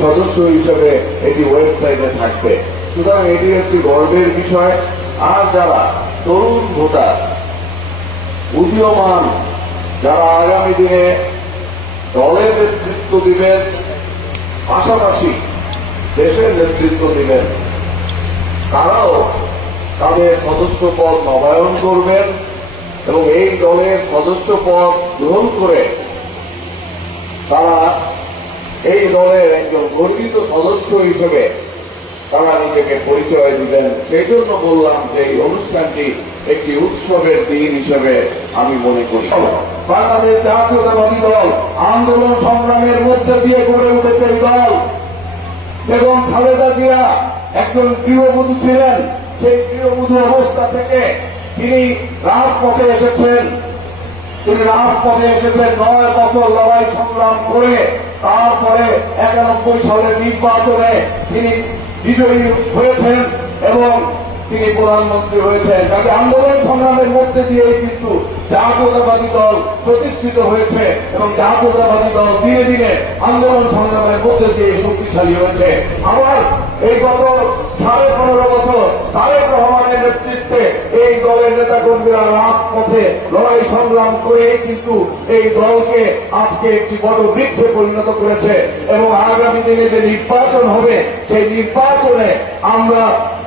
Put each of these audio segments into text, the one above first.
সদস্য হিসেবে এটি ওয়েবসাইটে থাকবে। সুতরাং এটি একটি গর্বের বিষয়। আর যারা তরুণ ভোটার, উদীয়মান, যারা আগামী দিনে দলের নেতৃত্ব দিবেন, পাশাপাশি দেশের নেতৃত্ব দিবেন, তারাও তাদের সদস্য পদ নবায়ন করবেন এবং এই দলের সদস্য পদ গ্রহণ করে তারা এই দলের একজন গর্বিত সদস্য হিসেবে তারা নিজেকে পরিচয় দিবেন। সেই জন্য বললাম যে এই অনুষ্ঠানটি একটি উৎসবের দিন হিসেবে আমি মনে করি। বাংলাদেশ জাতীয়তাবাদী দল আন্দোলন সংগ্রামের মধ্যে দিয়ে গড়ে উঠেছে এই দল। এবং খালেদা জিয়া একজন গৃহবধূ ছিলেন। সেই গৃহবধূ অবস্থা থেকে তিনি রাজপথে এসেছেন। তিনি রাজপথে এসেছেন নয় বছর লড়াই সংগ্রাম করে তারপরে একানব্বই সালের নির্বাচনে তিনি বিজয়ী হয়েছেন এবং তিনি প্রধানমন্ত্রী হয়েছেন। কাজে আন্দোলন সংগ্রামের মধ্যে দিয়েই কিন্তু জাতীয়তাবাদী দল প্রতিষ্ঠিত হয়েছে এবং জাতীয়তাবাদী দল দিনে দিনে আন্দোলন সংগ্রামের মধ্যে দিয়ে শক্তিশালী হয়েছে। আবার এই গত সাড়ে পনেরো বছর তারেক রহমানের নেতৃত্বে এই দলের নেতা কর্মীরা রাজপথে লড়াই সংগ্রাম করে কিন্তু এই দলকে আজকে একটি বড় বৃক্ষে পরিণত করেছে এবং আগামী দিনে যে নির্বাচন হবে, সেই নির্বাচনে আমরা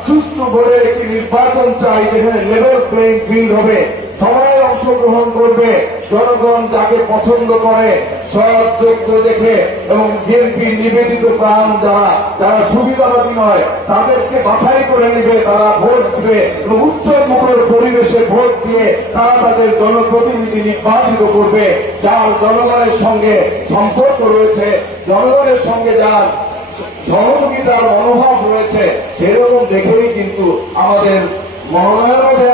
সুস্থ ভোটের একটি নির্বাচন চাই যেখানে লেভেল প্লেইং ফিল্ড হবে। সবাই অংশগ্রহণ করবে। জনগণ যাকে পছন্দ করে, সৎ দেখে এবং বিএনপি নিবেদিত প্রাণ যারা যারা সুবিধাবাদী নয়, তাদেরকে বাছাই করে নেবে, তারা ভোট দিবে এবং উচ্চ মুখের পরিবেশে ভোট দিয়ে তারা তাদের জনপ্রতিনিধি নির্বাচিত করবে। যার জনগণের সঙ্গে সম্পর্ক রয়েছে, জনগণের সঙ্গে যার সহযোগিতার মনোভাব রয়েছে, সেরকম দেখেই কিন্তু আমাদের হবে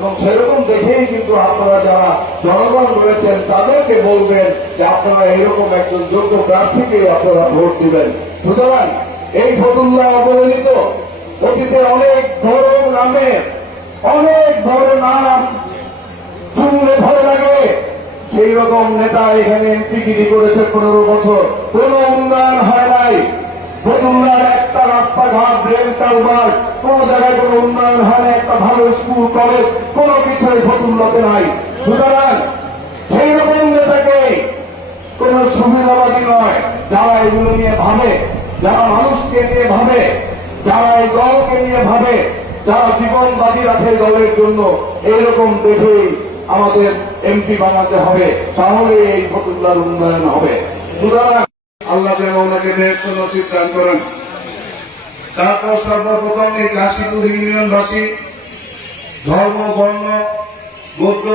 এবং সেরকম দেখেই কিন্তু আপনারা যারা জনগণ রয়েছেন, তাদেরকে বলবেন যে আপনারা এরকম একজন যোগ্য প্রার্থীকে আপনারা ভোট দিবেন। সুতরাং এই ফতুল্লাহ অবহেলিত অতীতে অনেক বড় নামে, অনেক বড় নাম শুনলে ভালো লাগে। সেই রকম নেতা এখানে এমপিগিরি করেছে পনেরো বছর। কোন উন্নয়ন হয় নাই। ফতুল্লার একটা রাস্তাঘাট ড্রেন কালবার কোন জায়গায় কোনো উন্নয়ন হয় না, একটা ভালো স্কুল, কলেজ, কোনো কিছুই ফতুল্লাতে নাই। সুতরাং সেই রকম নেতাকে কোন সুবিধাবাদী নয়। যারা এগুলো নিয়ে ভাবে, যারা মানুষকে নিয়ে ভাবে, যারা এই দলকে নিয়ে ভাবে, যারা জীবন রাখে দলের জন্য, এইরকম দেখেই আমাদের এমপি বানাতে হবে। তাহলে এই ফতুল্লার উন্নয়ন হবে। সুতরাং আল্লাহ যেন ওনাকে বেহস্ত নসিব দান করেন। তারপর সর্বপ্রথম এই কাশীপুর ইউনিয়নবাসী ধর্ম, বর্ণ, গোত্র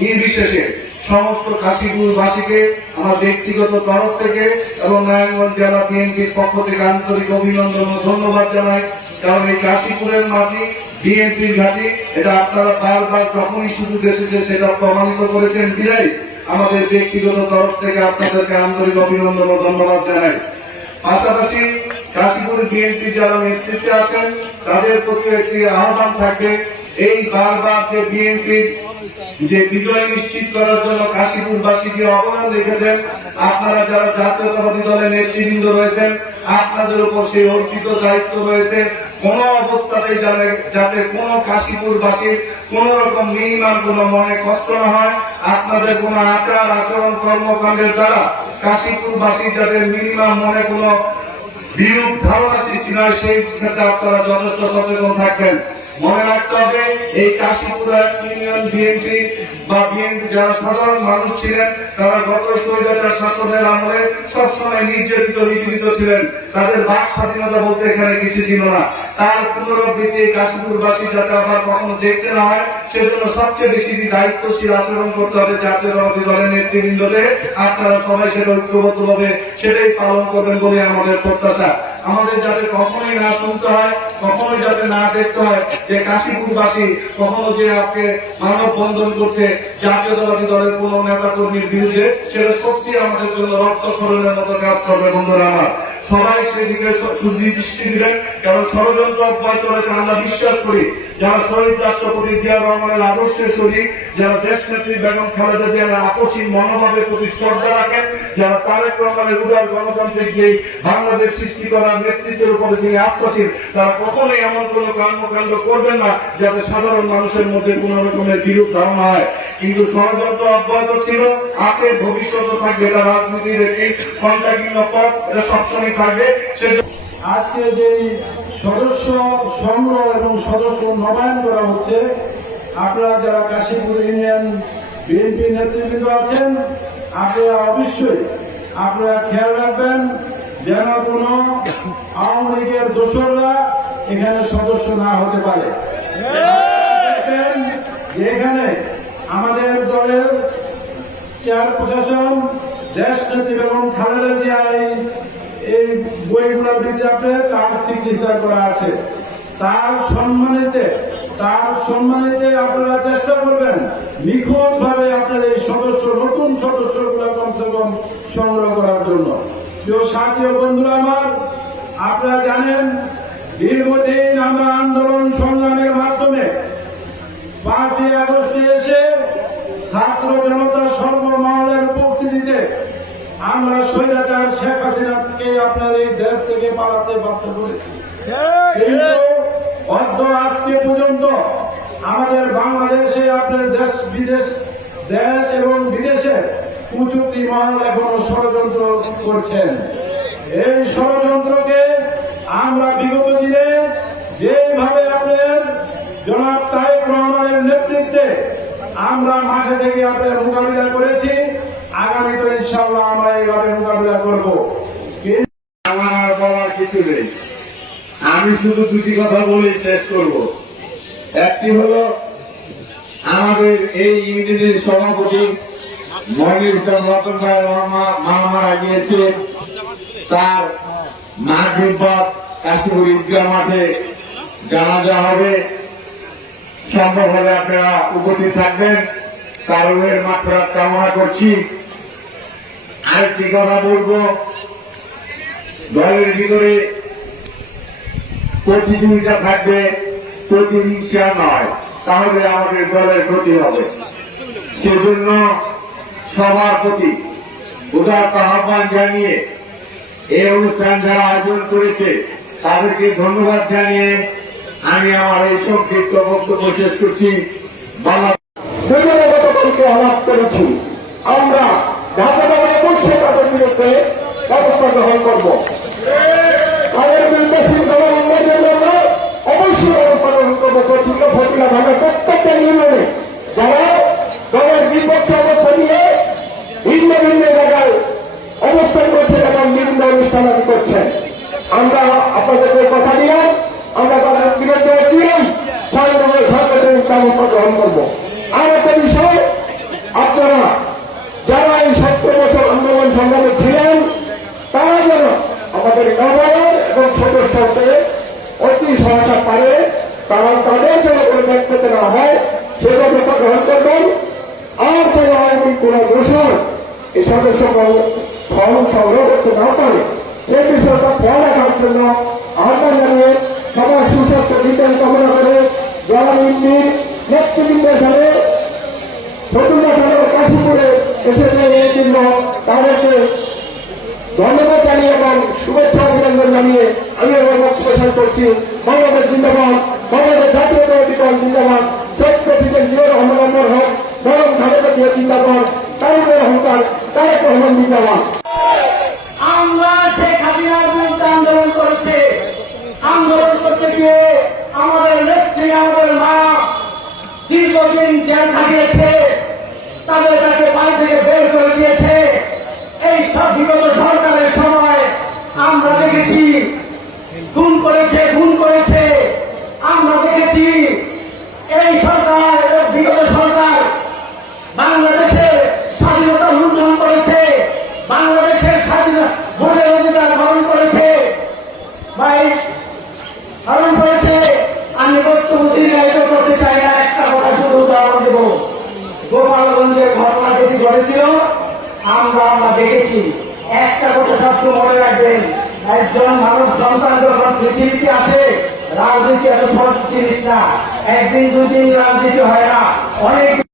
নির্বিশেষে সমস্ত কাশীপুরবাসীকে আমার ব্যক্তিগত তরফ থেকে এবং নারায়ণগঞ্জ জেলা বিএনপির পক্ষ থেকে আন্তরিক অভিনন্দন ও ধন্যবাদ জানাই। কারণ এই কাশীপুরের মাটি, বিএনপির ঘাঁটি, এটা আপনারা বারবার যখনই সুযোগ এসেছে সেটা প্রমাণিত করেছেন বিদায়। আমাদের ব্যক্তিগত তরফ থেকে আপনাদেরকে আন্তরিক অভিনন্দন ও ধন্যবাদ জানাই। পাশাপাশি কাশীপুর বিএনপি যারা নেতৃত্বে আছেন, তাদের প্রতি একটি আহ্বান থাকবে, এই বারবার যে বিএনপির যে বিজয় নিশ্চিত করার জন্য কাশীপুরবাসী যে অবদান রেখেছেন, আপনারা যারা জাতীয়তাবাদী দলের নেতৃবৃন্দ রয়েছেন, আপনাদের উপর সেই অর্পিত দায়িত্ব রয়েছে। কোন অবস্থাতে যাতে- যাতে কোন কাশীপুরবাসীর কোন রকম মিনিমাম কোন মনে কষ্ট না হয়। আপনাদের কোন আচার, আচরণ, কর্মকাণ্ডের দ্বারা কাশীপুরবাসী যাদের মিনিমাম মনে কোনো বিরূপ ধারণা সৃষ্টি নয়, সেই ক্ষেত্রে আপনারা যথেষ্ট সচেতন থাকবেন। মনে রাখতে হবে, এই কাশীপুরা ইউনিয়ন বিএনপি বা বিএনপি যারা সাধারণ মানুষ ছিলেন, তারা গত স্বৈরাচার শাসনের আমলে সবসময় নির্যাতিত, নিপীড়িত ছিলেন। তাদের বাক স্বাধীনতা বলতে এখানে কিছু ছিল না। তার পুনরাবৃত্তি কাশীপুরবাসী যাতে আবার কখনো দেখতে না হয়, সেজন্য সবচেয়ে বেশি দায়িত্বশীল আচরণ করতে হবে জাতীয়তাবাদী দলের নেতৃবৃন্দকে আপনারা সবাই সেটা ঐক্যবদ্ধভাবে সেটাই পালন করবেন বলে আমাদের প্রত্যাশা। আমাদের যাতে কখনোই না শুনতে হয়, কখনোই যাতে না দেখতে হয় যে কাশীপুরবাসী কখনো যে আজকে মানব বন্ধন করছে জাতীয়তাবাদী দলের কোন নেতা কর্মীর বিরুদ্ধে, সেটা সত্যি আমাদের জন্য রক্তক্ষরণের মতো কাজ করবে বন্ধুরা আমার। সবাই সেদিকে সুদৃষ্টি দিবেন, কারণ ষড়যন্ত্র অব্যাহত রয়েছে, আমরা বিশ্বাস করি। যারা শহীদ রাষ্ট্রপতি জিয়া রহমানের আদর্শের শরীর যারা দেশ নেত্রী বেগম খালেদা জিয়ার আকস্মিক মনোভাবের প্রতি শ্রদ্ধা রাখেন, যারা তারেক রহমানের উদার গণতান্ত্রিক যে বাংলাদেশ সৃষ্টি করার নেতৃত্বের উপরে তিনি আস্থাশীল তারা কখনোই এমন কোন কর্মকাণ্ড করবেন না যাতে সাধারণ মানুষের মধ্যে কোন রকমের বিরূপ ধারণা হয়। কিন্তু ষড়যন্ত্র অব্যাহত ছিল, আছে ভবিষ্যতে থাকবে, এটা রাজনীতির একটি কন্টাকিন্য পথ, এটা সবসময় থাকবে। সেজন্য আজকে যে সদস্য সংগ্রহ এবং সদস্য নবায়ন করা হচ্ছে, আপনারা যারা কাশীপুর ইউনিয়ন বিএনপি নেতৃবৃন্দ আছেন, আপনারা অবশ্যই আপনারা খেয়াল রাখবেন, যেন কোনো আওয়ামী লীগের দোসররা এখানে সদস্য না হতে পারে। এখানে আমাদের দলের চেয়ার প্রশাসন দেশ নেত্রী এবং খালেদা জিয়া এই বইগুলোর বিদ্যাপে তার সিগনেচার করা আছে। তার সম্মানিতে তার সম্মানিতে আপনারা চেষ্টা করবেন নিখুঁত ভাবে আপনার এই সদস্য, নতুন সদস্যগুলো কমসে কম সংগ্রহ করার জন্য। প্রিয় সাথী বন্ধুরা আমার আপনারা জানেন, দীর্ঘদিন আমরা আন্দোলন সংগ্রামের মাধ্যমে পাঁচই আগস্টে এসে ছাত্র জনতা সর্বমহলের উপস্থিতিতে আমরা স্বৈরাচার শেখ হাসিনাকে আপনার এই দেশ থেকে পালাতে বাধ্য করেছি। অদ্য আজকে পর্যন্ত আমাদের বাংলাদেশে, আপনার দেশ, বিদেশ, দেশ এবং বিদেশে উঁচুটি মহল এখনও ষড়যন্ত্র করছেন। এই ষড়যন্ত্রকে আমরা বিগত দিনে যেভাবে আপনার জনাব তারেক রহমানের নেতৃত্বে আমরা মাঠে থেকে আপনার মোকাবিলা করেছি, আগামীতে ইনশাআল্লাহ আমরা এইভাবে মোকাবিলা করব। আমার বলার কিছু নেই। আমি শুধু দুটি কথা বলে শেষ করব। একটি হলো, আমাদের এই ইউনিটের সভাপতি মহিনুল ইসলাম রতন রায় মা মা মারা গিয়েছে তার মাগরিবাদ কাশীপুর ঈদগাহ মাঠে জানাজা হবে। সম্ভব হলে আপনারা উপস্থিত থাকবেন। তার রুহের মাত্রা কামনা করছি। আরেকটি কথা বলব। দলের ভিতরে প্রতিযোগিতা থাকবে, প্রতিহিংসা নয়। তাহলে আমাদের দলের ক্ষতি হবে। সেজন্য সবার প্রতি উদারত আহ্বান জানিয়ে এই অনুষ্ঠান যারা আয়োজন করেছে, তাদেরকে ধন্যবাদ জানিয়ে আমি আমার এই সংক্ষিপ্ত বক্তব্য শেষ করছি। বাংলা দুজনে গতকালকে আলাপ করেছি। আমরা ঢাকা তাদের বিরুদ্ধে ব্যবস্থা গ্রহণ করব। অবশ্যই ব্যবস্থা গ্রহণ করব। প্রত্যেকটা ইউনিয়নে যারা দলের বিপক্ষে বিভিন্ন অনুষ্ঠান করছেন। আমরা আপনাদেরকে কথা দিলাম, আমরা তাদের বিরুদ্ধে সংগ্রামের সাংগঠনিক ব্যবস্থা গ্রহণ করব। আর একটা বিষয়, আপনারা যারা এই সত্তর বছর আন্দোলন সংগ্রামে ছিলেন, তারা যেন আমাদের নবায়ন এবং সদস্যকে অতি সহায়তা পারে তারা তাদের যেন কোনো ব্যক্তিতে না হয় সে ব্যবস্থা গ্রহণ করবেন। আর আওয়ামী কোন দোষর এই সদস্য সংগ্রহ করতে না পারে সেই বিষয়টা খেয়াল রাখার জন্য আহ্বান জানিয়ে সবার সুস্বাস্থ্য বিজ্ঞান কামনা করে জলানীতির নেতৃবৃন্দের সাথে ফতুল্লা সাগর কাশীপুরে এসেছে এই জন্য তাদেরকে ধন্যবাদ জানিয়ে এবং শুভেচ্ছা অভিনন্দন জানিয়ে আমি আমার বক্তব্য শেষ করছি বাংলাদেশ জিন্দাবাদ বাংলাদেশ জাতীয় দল জিন্দাবাদ শেখ প্রেসিডেন্ট জিয়াউর রহমান হক বরং জিয়া জিন্দাবাদ তারিকের রহমান তারেক রহমান জিন্দাবাদ আমরা শেখ হাসিনার বিরুদ্ধে আন্দোলন করেছে। আন্দোলন করতে গিয়ে আমাদের নেত্রী, আমাদের মা দীর্ঘদিন জেল খাটিয়েছে, তাদের তাকে বাড়ি থেকে বের করে দিয়েছে। এই সব বিগত সরকারের সময় আমরা দেখেছি, খুন করেছে খুন করেছে। আমরা দেখেছি এই এই বিগত সরকার বাংলাদেশের স্বাধীনতা লুণ্ঠন করেছে বাংলাদেশের স্বাধীনতা ভোটের অধিকার হরণ করেছে ভাই হরণ করেছে আমি বক্তব্য দীর্ঘায়িত করতে চাই না একটা কথা শুধু উদাহরণ দেব গোপালগঞ্জের ঘটনা যেটি ঘটেছিল আমরা আমরা দেখেছি একটা কথা সবসময় মনে রাখবেন একজন সন্তান যখন পৃথিবীতে আসে। রাজনীতি এত সহজ জিনিস না। একদিন দুদিন রাজনীতি হয় না। অনেক